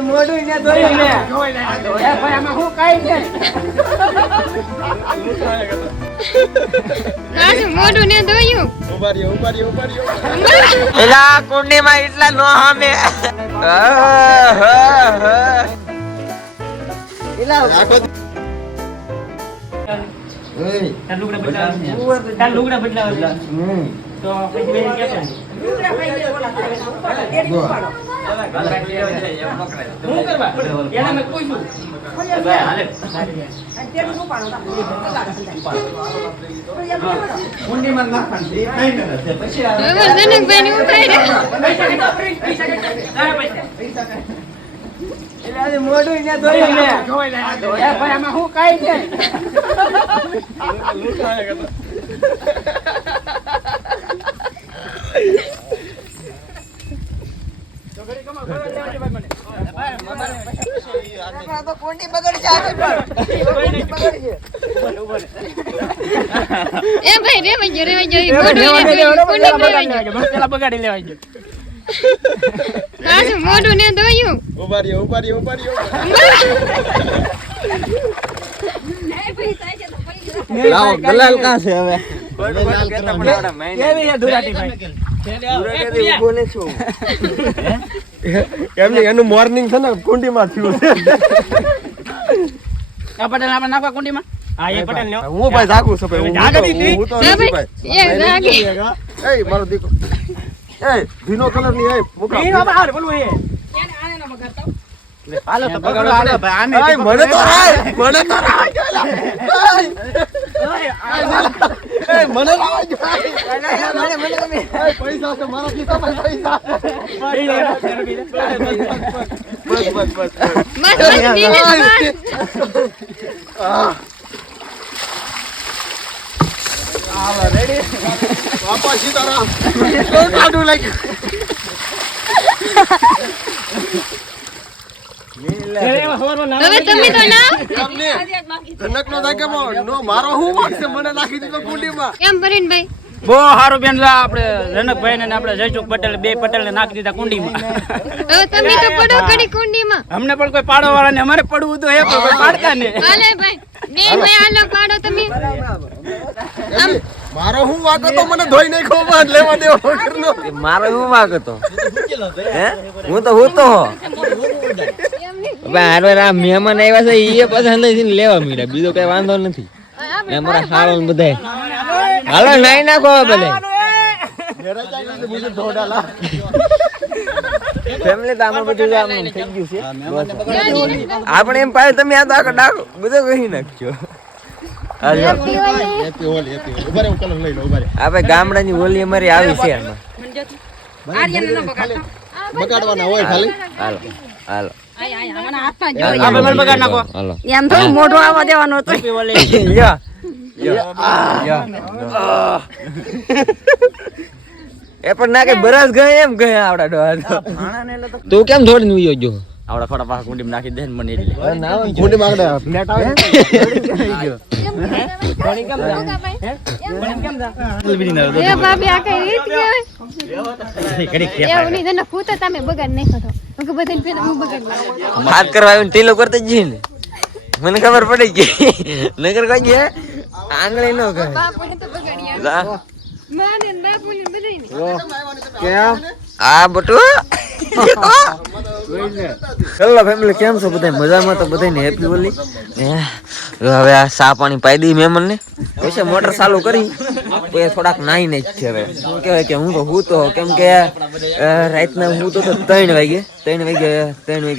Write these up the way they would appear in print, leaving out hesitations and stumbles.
મોઢું ને ધોયું મે એ ભાઈ આમાં હું કાઈ નહીં કાજુ મોઢું ને ધોયું ઉભારી એલા કુંડી માં એટલા નો હામે એલા રાખો લુગડા બદલાવ તો પછી બેન કે છે લુગડા ખાઈ લે ઓલા કેડી ઉપાડો હું કરવા એના મે કોઈ છું હાલે કેડી ઉપાડો કુંડી માં નાખવાનું એ કઈ ન પછી જનકભાઈ ને ઉતાર્યા પૈસા એટલે મોઢું ને ધોયું મે એ ભાઈ આમાં હું કાઈ નહીં તો કોંડી બગડી જાય એ ભાઈ રેવા જો મોઢું ને ધોયું પેલા બગાડી લેવાય છે કાજુ મોઢું ને ધોયું ઉભારી લાવો ગલાલ કા છે હવે કેવી હે દુરાટી ભાઈ બોલે છો એમની એનું મોર્નિંગ છે ને કુંડીમાં થયું છે આ પટેલ આપણે નાખવા કુંડીમાં હા એ પટેલ લ્યો હું ભાઈ જાગું છું ભાઈ હું તો નથી ભાઈ એ જાગે એ મારો દીકરો એ ભીનો કલર ની એ મુકા ઈ બાબા હારે બોલવું એ એને આને ન બગાડતા હાલો તો બગાડો હાલે ભાઈ આને મને તો રાય મને પૈસા છે મારા ખિસ્સામાં પૈસા રેડી બાપા સીતારામ કાઢું લાગ્યું હવે તમે તો ના જનક નો થાય કે નો મારો હું માગશે મને નાખી દીધો કુંડીમાં કેમ પરીનભાઈ બહુ સારું બેન આપણે રનકભાઈ ને આપણે જયસુખ પટેલ બે પટેલ ને નાખી દીધા કુંડીમાં હવે તમે તો પડો કડી કુંડીમાં અમને પણ કોઈ પાડો વાળા ને અમારે પડવું તો હે પણ કોઈ પાડતા ને હાલે ભાઈ બેન ભાઈ હાલો પાડો તમે આમ મારો હું વાગ હતો મને ધોઈ નહીં ખોવા લેવા દેવો વગરનો મારો હું વાગ હતો હે હું તો ભાઈ આ મહેમાન આવ્યા છે ઈ પસંદ નથી લેવા મીડા બીજો કઈ વાંધો નથી અમારા હાલો ને બધાય હાલો નાઈ નાખો બધે ફેમિલી તો આમાં બધું આમ થઈ ગયું છે આપણે એમ પાડે તમે આ તો આખો ડાકો બધો કહી નાખજો આપણે ગામડાની હોલી અમારી આવી છે બગાડવાના હોય ખાલી હાલો હાલો એમ તો મોઢું આવવા દેવાનું હતું એ પણ ના કઈ બરસ ગયે એમ ગયા આવડા ડોહા તું કેમ થોડી નું જો આવડા થોડા પાક કુંડીમાં નાખી દે ને મને એટલે કુંડી માંગડે ફ્લેટ આવે એ બાબી આ કઈ રીત કેવાય એવની જને ફૂતો તમે બગાડ નાખો તો કે બધાને પેલા હું બગાડ વાત કરવા આવીને ટીલો કરતો જ ને મને ખબર પડી ગઈ નગર કઈ છે આંગળી નો કહે બાપુને તો બગાડ્યા માને બાપુને બધાને કેમ આ બટુ હેલો ફેમિલી કેમ છો બધા મજામાં તો બધાને હેપી હોલી હવે આ સા પાણી પાઈ દી મહેમાન ને પછી મોટર ચાલુ કરી પછી થોડાક નાઈ ને જ છે હવે શું કહેવાય કે હું તો હૂતો કેમ કે રાતના હૂતો તો 3 વાગે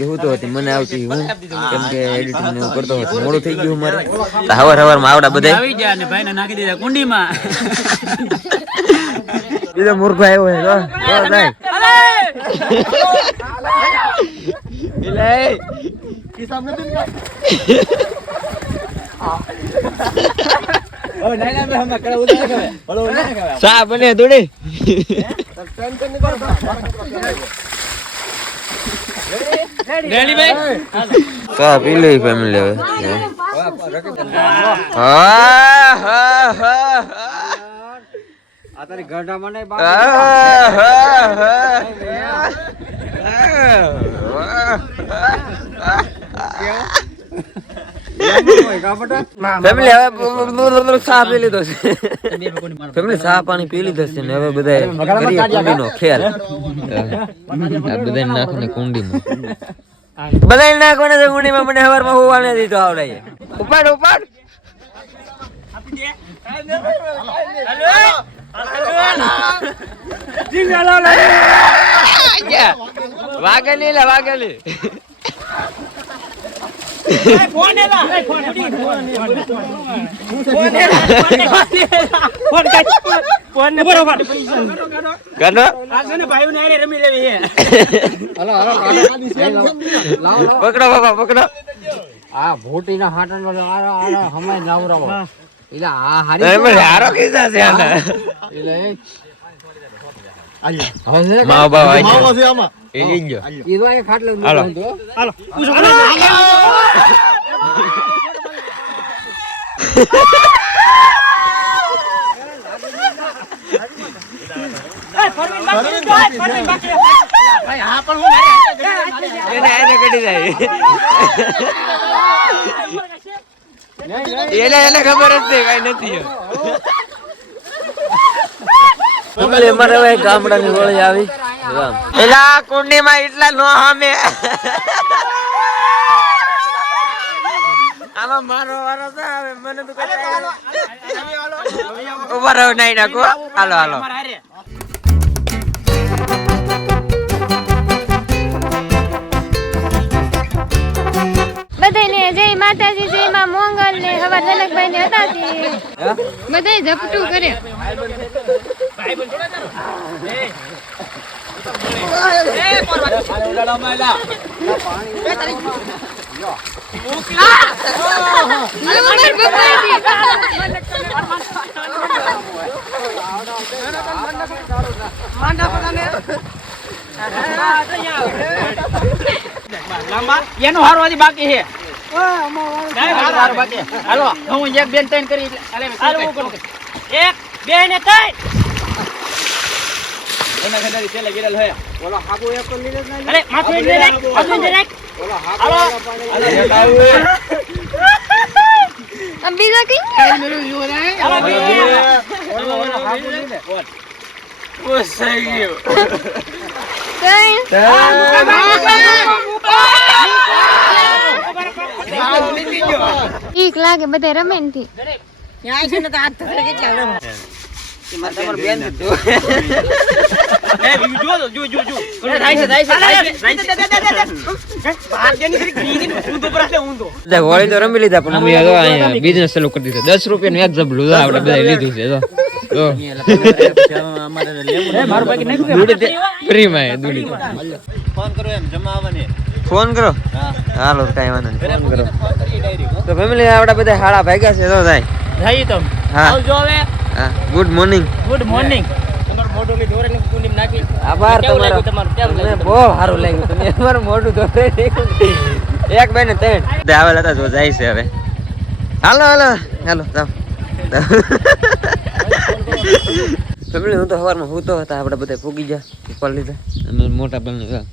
હૂતો હતી મને આવતી હું કેમ કે એડિટિંગ ને એવું કરતો હતો મોડું થઈ ગયું મારે હવાર માં આવડા બધા આવી ગયા ને ભાઈને નાખી દીધા કુંડીમાં બીજો મૂર્ખો આવ્યો છે સા બને દોડી રેડી ભાઈ સા પી લે ફેમિલી હવે આ તારી ગઢા મને ફેમિલી હવે ચા પી લીધો છે. ફેમિલી ચા પાણી પી લીધો છે ને હવે બધા કુંડીનો ખેલ. આ બધા નાખો ને કુંડીમાં, બધા નાખો ને કુંડીમાં. મને હવારમાં હોવાને દીધો આવડે. ઉપાડ ઉપાડ. વાગેલી લે વાગેલી. પકડો બાબા પકડો. આ ભોટી ના હાટન હમાય લાવરાવો એટલે આ હારો કીધા છે આને. એટલે માવ બાવ આઈ છે આમાં. એ ગયો ઈદો આ ખાટલો હાલો હાલો એને કઢી જાય. એને ખબર જ કઈ નથી. અમારે હવે ગામડાની હોળી આવી. એલા કુંડી માં એટલા નો સામે આમાં મારો વારો તો આવે. મને તો ઉભા રહો નહીં નાખો. હાલો હાલો. બધાને જય માતાજી, જય માં મોંગલ ને હવા જનકભાઈ ને હતા બધા ઝપટું કરે. એનો હારો હજી બાકી છે. હાલો હું એક બેન ત્રણ કરી એક બે ને ત્રણ. એના ઘરે પેલા ગિરલ હે ઓલો હાબુ એક તો લીધે નહીં. અરે માથું લઈ લે માથું લઈ લે. ઓલો હાબુ આમ બીજા કઈ હાલો બે ઓલો હાબુ લઈ લે. ઓ સહી ગયો. ઠીક લાગે બધા રમે ને થી. હોળી તો રમી લીધા પણ અમે બિઝનેસ ચાલુ કરી દીધો. 10 રૂપિયા નું એક જબલું આપડે બધા લીધું છે. ફ્રી માં ફોન કરો. હાલો કઈ વાંધો નહીં. ફોન કરો તો ફેમિલી આપડા બધા હાડા ભાગ્યા છે. તો થાય જઈ તો હા આવજો હવે. હા ગુડ મોર્નિંગ. Good morning. તમારું મોઢું કે દોરે કુંડી નાખી. આભાર તમારો. તમને બહુ સારું લાગ્યું. તમે અમારું મોઢું દોરે એક બે ને ત્રણ આવેલા હતા. જો જાય છે હવે. હાલો હાલો હાલો જાઓ. ફેમિલી હું તો સવારમાં સૂતો હતા. આપણે બધા ફૂગી ગયા ઉપર લીધા. અમે મોટા બને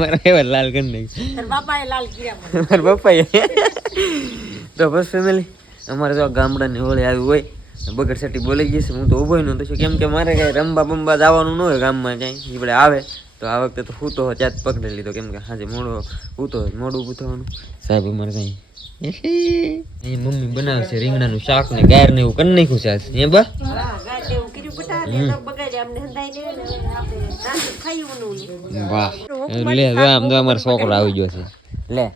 મારા એવા લાલ કરી નાખ્યું. બાપાએ લાલ કર્યા. મારા પપ્પાએ. તો બસ ફેમિલી અમારે તો ગામડાની હોળી આવી હોય. બગડ સેટી બોલી ગઈ છે. હું તો ઊભો નહોતો છું કેમ કે મારે કઈ રમવા બમવા જવાનું ન હોય ગામમાં ક્યાંય. આપણે આવે તો આ વખતે તો સૂતો હોય ત્યાં જ પકડી લીધો કેમ કે આજે મોડો સૂતો હોય મોડું ઊભું થવાનું. સાહેબ અમારે કઈ અહીં મમ્મી બનાવે છે રીંગણાનું શાક ને ગાયર ને એવું કરી નાખ્યું છે આજ. એ બા વાહ લે જો આમ તો અમારો છોકરો આવી ગયો છે. લે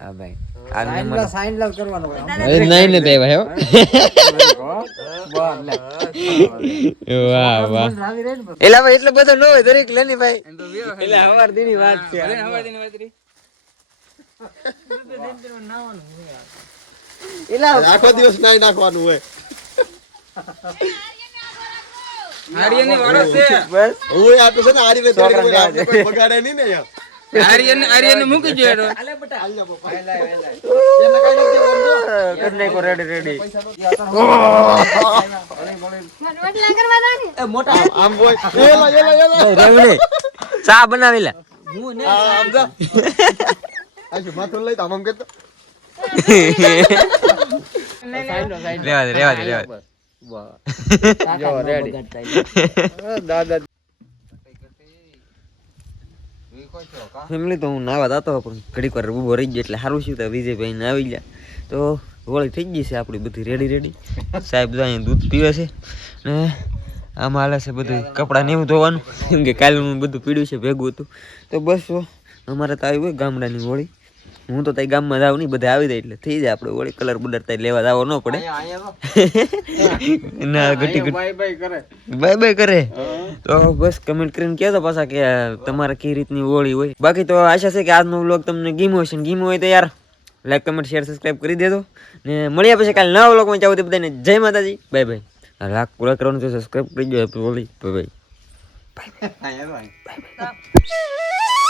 હા ભાઈ નહીં ને દેવા હે. વાહ વાહ એલા ભાઈ એટલો બધો ન હોય દરેક લેની ભાઈ. એટલે હવાર દીની વાત છે. આખો દિવસ નાઈ નાખવાનું હોય. હારીયાની વારો છે બસ. હું આ તો છે ને હારીને તેડી કોઈ બગાડે નહીં ને યાર. આર્યન મૂકી જો એનો એને કઈ નથી દેવાનું. કરી નાખો રેડી મારે રોટલા કરવા દો ને. આમ બોય એલા રેવડી ચા બનાવી લે આમ જા આ શું માથું લઈ તો આમ કેતો રેવા દે જો રેડી દાદા ફેમિલી તો હું નાવા જતો પણ ઘડીક વાર ઊભો રહી ગયો એટલે સારું શું વિજયભાઈ ને આવી ગયા તો હોળી થઈ ગઈ છે આપણી બધી રેડી સાહેબ જો અહીંયા દૂધ પીવે છે ને આમાં હાલે છે બધું કપડાં ને એવું ધોવાનું કેમ કે કાલનું બધું પીડ્યું છે ભેગું હતું તો બસ અમારે તો આવી હોય ગામડાની હોળી હું તો ત્યાં ગામમાં જાઉં નહીં બધા આવી જાય એટલે થઈ જાય આપણે હોળી કલર બુલર ત્યાં લેવા જવો ન પડે ના ઘટી બાય કરે તો બસ કમેન્ટ કરીને કહેજો પાછા કે તમારે કઈ રીતની હોળી હોય બાકી તો આશા છે કે આજનો વ્લોગ તમને ગમ્યો હશે ને ગમ્યો હોય તો યાર લાઈક કમેન્ટ શેર સબસ્ક્રાઇબ કરી દેજો ને મળ્યા પછી કાલે નવા વ્લોગમાં ચાહો તો બધાને જય માતાજી બાય બાય લાખ પૂરા કરવાનું છે સબસ્ક્રાઇબ કરી દો હેપી હોળી બાય બાય